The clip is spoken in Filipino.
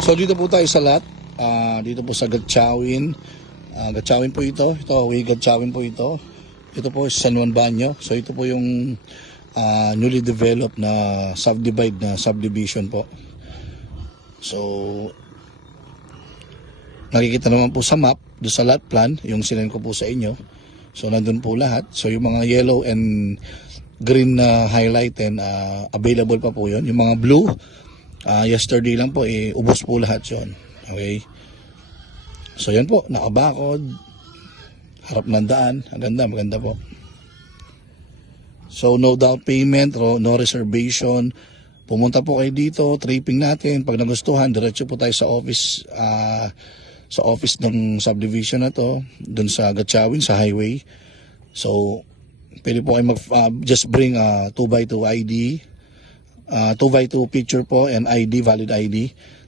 So dito po tayo sa lot. Dito po sa Gatchawin. Gatchawin po ito. Ito, way Gatchawin po ito. Ito po San Juan Banyo. So ito po yung newly developed na subdivision po. So nakikita naman po sa map, doon sa lot plan, yung sinend ko po sa inyo. So nandun po lahat. So yung mga yellow and green na highlighted, available pa po yun. Yung mga blue, yesterday lang po, ubos po lahat yun. Okay. So yan po, nakabakod, harap ng daan, maganda po. So no down payment, no reservation. Pumunta po kayo dito, tripping natin. Pag nagustuhan, diretso po tayo sa office ng subdivision na to, dun sa Gatchawin, sa highway. So pwede po kayo just bring 2x2 ID, 2x2 picture po and ID, valid ID.